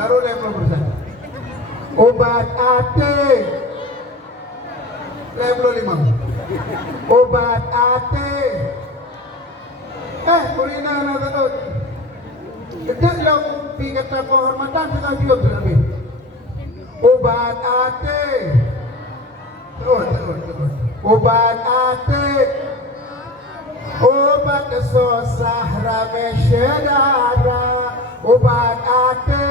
baru 50%. Obat hati 55. Obat hati kurina na katut. Gede lang kata penghormatan dengan dia berlebih. Obat hati. Terus. Obat hati. Obat susah rame saudara. Obat hati.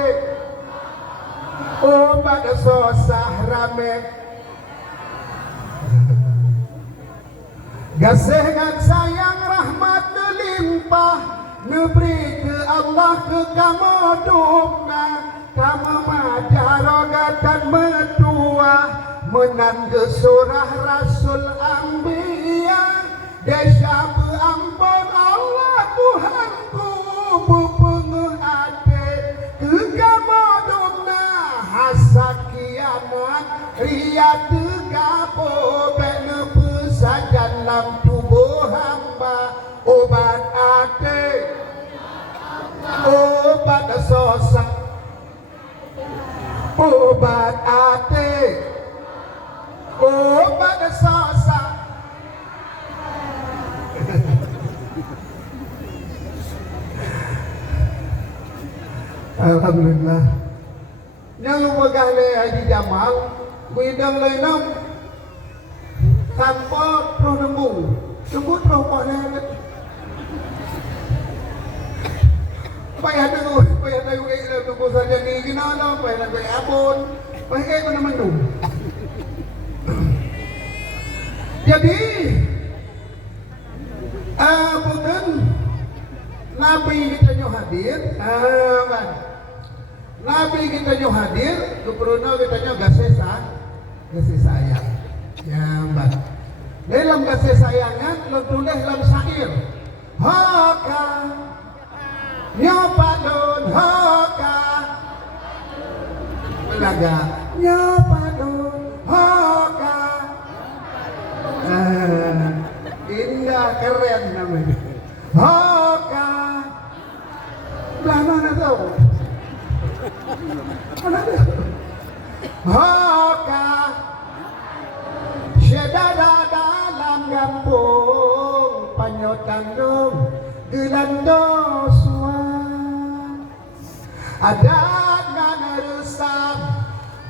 Obat susah rame. Kasih dan sayang rahmat melimpah, neberi ke Allah ke kamu dukna, kamu majarogatan metua, menang ke surah Rasul Anbiya, desa ampun Allah Tuhanku, bupenguh hati, ke kamu dukna, hasak kiamat, ria tegapo, bena saja dalam tubuh hamba. Obat hati, obat susah, obat hati, obat susah. Alhamdulillah. Yang megah Haji Jamal, bidang lainam tanpa roh nembung, sebut roh panen. Payah ada yang tunggu saja ni gina, payah nak abon, payah mana mendung. Jadi, bukan Nabi kita nyo hadir, Nabi kita nyo hadir, keperluan kita nyo kasih sayang. Ya, mbak. Dalam kasih sayangan, lo tulis dalam syair. Hoka, nyopadun, hoka. Belaga, nyopadun, hoka. Indah keren namanya. Hoka. Belah mana tu? Mana tu? Hoka. Sedara dalam kampung Panyotandung Gelando suan ada ngana resam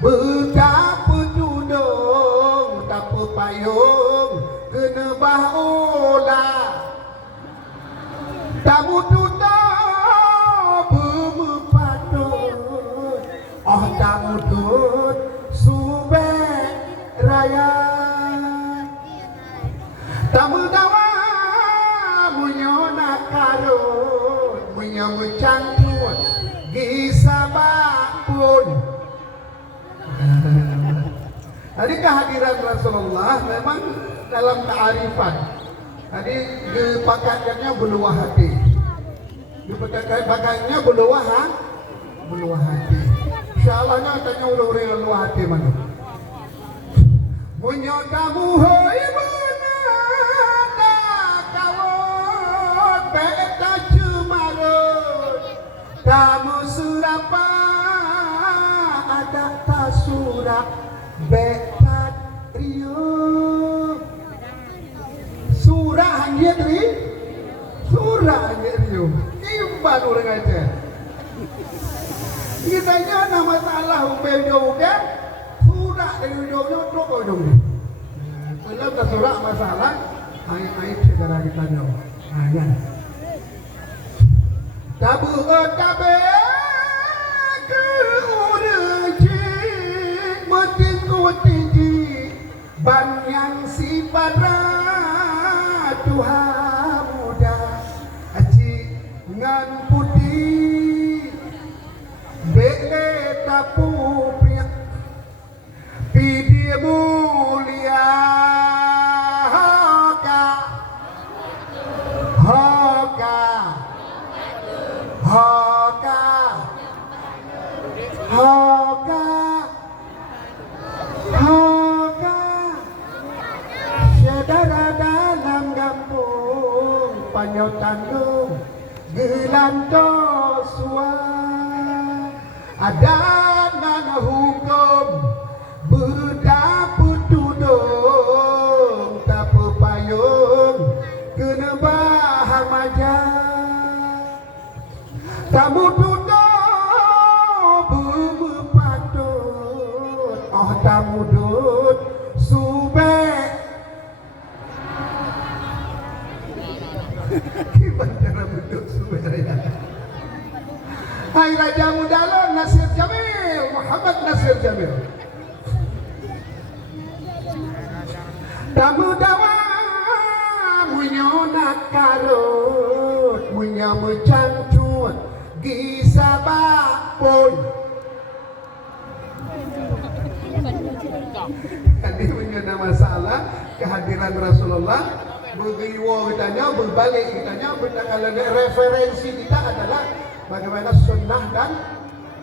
betapa tudung tapu payung kena baula tamu tudung bemepatut tamu tut subek raya tamu dawa munyona karut munyomu cangkut gisabak pun. Tadi kehadiran Rasulullah memang dalam kearifan. Tadi dipakaiannya beluah hati. Dipakaiannya beluah hati. Insyaalahnya tanya udah beluah hati mana. Munyotamu hoi beta cumarut kamu surapa ada tak surat beta rio surah hanya rio imban orang aja kita nya masalah umpil kan surah dari ujungnya untuk ujungnya dalam surah masalah aib segera kita jauh hanya tabu tabe ke ureji metingku tinggi ban yang si pada Tuhan muda aci ngan putih bele tapu pria pidi mulia saudara dalam kampung Panyotandung Gelando suan ada ngana hukum berdapur tudung tapu payung kena bahang majang tamu tudung berpatut oh tamu dud subek gimana cara bentuk subek ya. Hai Raja Mudalon Nasir Jamil Muhammad Nasir Jamil tamu dawa munya nak karut munya mecancut gisabak pun tadi punya masalah kehadiran Rasulullah begiwa kitanya berbalik kitanya benda kalau referensi kita adalah bagaimana sunnah dan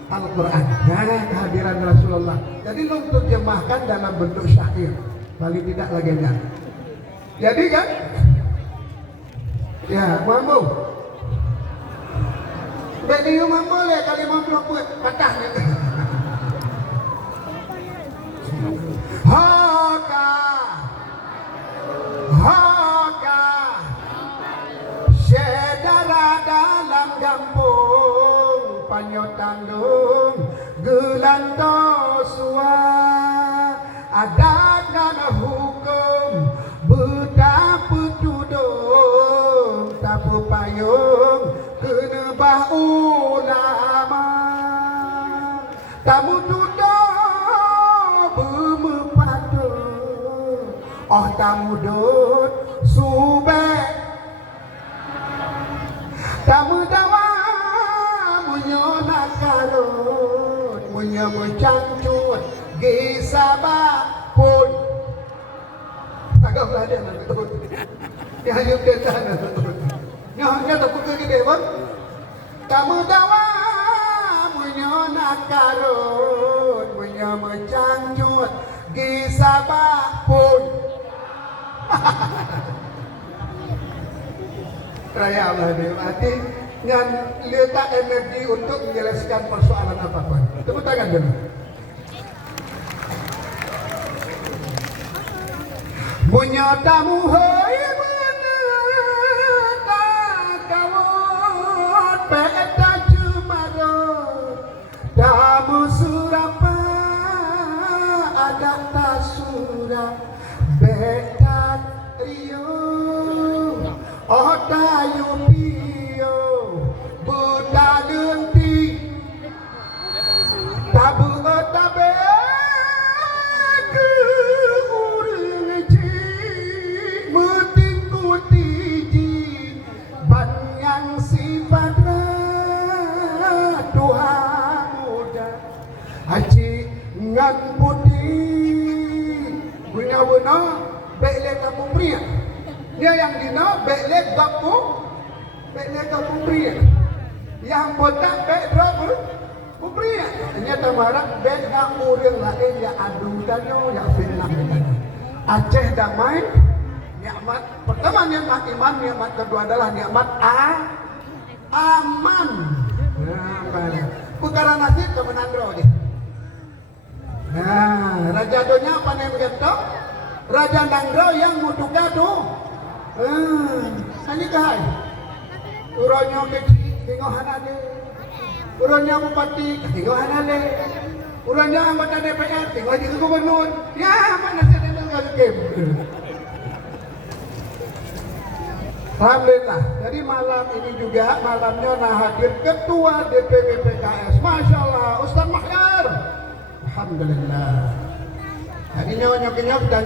Al-Quran kehadiran Rasulullah jadi lu terjemahkan dalam bentuk syair paling tidak legenda jadi kan ya mampu jadi mampu ya kali mampu patah gitu haka haka sedara dalam kampung panyotandung gelanto sua ada kana hukum betapa tudung tapu payung kena bah ulama tamu tudung bermepatut oh tamu dud subek tamu dawa munya nak karut munya mencangcut gisabak pun agak belajar nak betul ya hidup dia sana betul nyonya tak buka gede bang tamu dawa munya nak karut munya mencangcut gisabak pun Raya Allah berarti dengan letak energi untuk menjelaskan persoalan apapun. Tepuk tangan dulu. Punya tamu hai menata kawat peta cumaro tamu surapa ada tasura betat rio oh tayo pio buta lenti tabu tabe ke urang ji muti ji banyang sifat Tuhan muda haji ngan putih punya benar baiklah kamu pria dia yang dina baiklah kamu pria yang botak baik drama pria ternyata marah baik kamu orang lain yang adu danyo yang senang Aceh damai nikmat pertama nikmat iman nikmat kedua adalah nikmat aman perkara nasib kemenang dia nah raja donya apa nih begitu raja Nangro yang mutuka tuh ini kahai uranya kecil tengok hanade uranya bupati tengok hanade uranya anggota DPR tengok juga gubernur ya mana saya dengar game alhamdulillah jadi malam ini juga malamnya hadir ketua DPP PKS Masya Allah Ustaz Mahyar alhamdulillah jadi nyok dan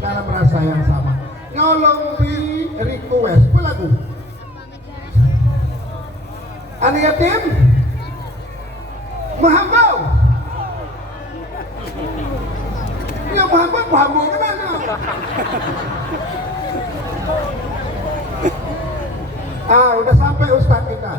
dalam rasa yang sama nyolong pilih request pelagu anak yatim Muhammad ya Muhammad kemana udah sampai Ustaz kita